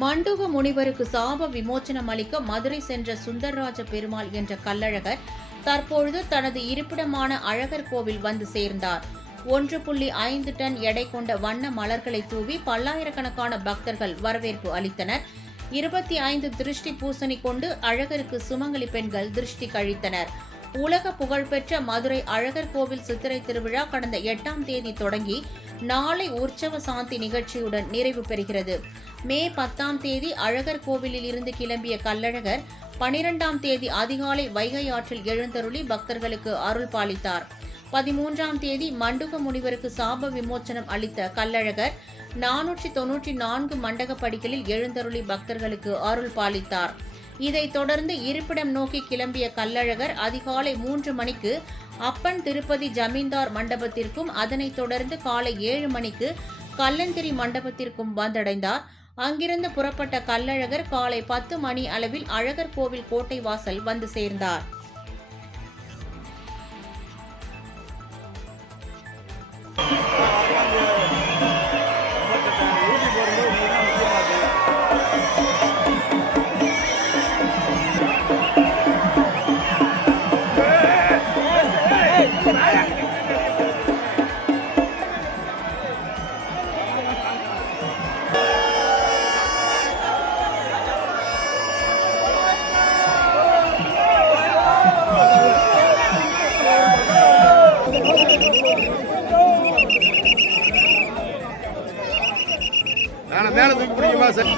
மண்டுக முனிவருக்கு சாப விமோச்சனம் அளிக்க மதுரை சென்ற சுந்தரராஜ பெருமாள் என்ற கள்ளழகர் தற்பொழுது தனது இருப்பிடமான அழகர் கோவில் வந்து சேர்ந்தார். 1.5 டன் எடை கொண்ட வண்ண மலர்களை தூவி பல்லாயிரக்கணக்கான பக்தர்கள் வரவேற்பு அளித்தனர். 25 திருஷ்டி பூசணி கொண்டு அழகருக்கு சுமங்கலி பெண்கள் திருஷ்டி கழித்தனர். உலக புகழ்பெற்ற மதுரை அழகர் கோவில் சித்திரை திருவிழா கடந்த 8ஆம் தேதி தொடங்கி நாளை உற்சவ சாந்தி நிகழ்ச்சியுடன் நிறைவு பெறுகிறது. மே 10ஆம் தேதி அழகர் கோவிலில் இருந்து கிளம்பிய கள்ளழகர் 12ஆம் தேதி அதிகாலை வைகை ஆற்றில் எழுந்தருளி பக்தர்களுக்கு அருள் பாலித்தார். 13ஆம் தேதி மண்டுக முனிவருக்கு சாப விமோச்சனம் அளித்த கள்ளழகர் 494 மண்டக படிகளில் எழுந்தருளி பக்தர்களுக்கு அருள் பாலித்தார். இதைத் தொடர்ந்து இருப்பிடம் நோக்கி கிளம்பிய கள்ளழகர் அதிகாலை 3 மணிக்கு அப்பன் திருப்பதி ஜமீன்தார் மண்டபத்திற்கும் அதனைத் தொடர்ந்து காலை 7 மணிக்கு கல்லந்திரி மண்டபத்திற்கும் வந்தடைந்தார். அங்கிருந்து புறப்பட்ட கள்ளழகர் காலை 10 மணி அளவில் அழகர் கோவில் கோட்டை வாசல் வந்து சேர்ந்தார். மேல தூக்கி பிடிக்குமா சார்?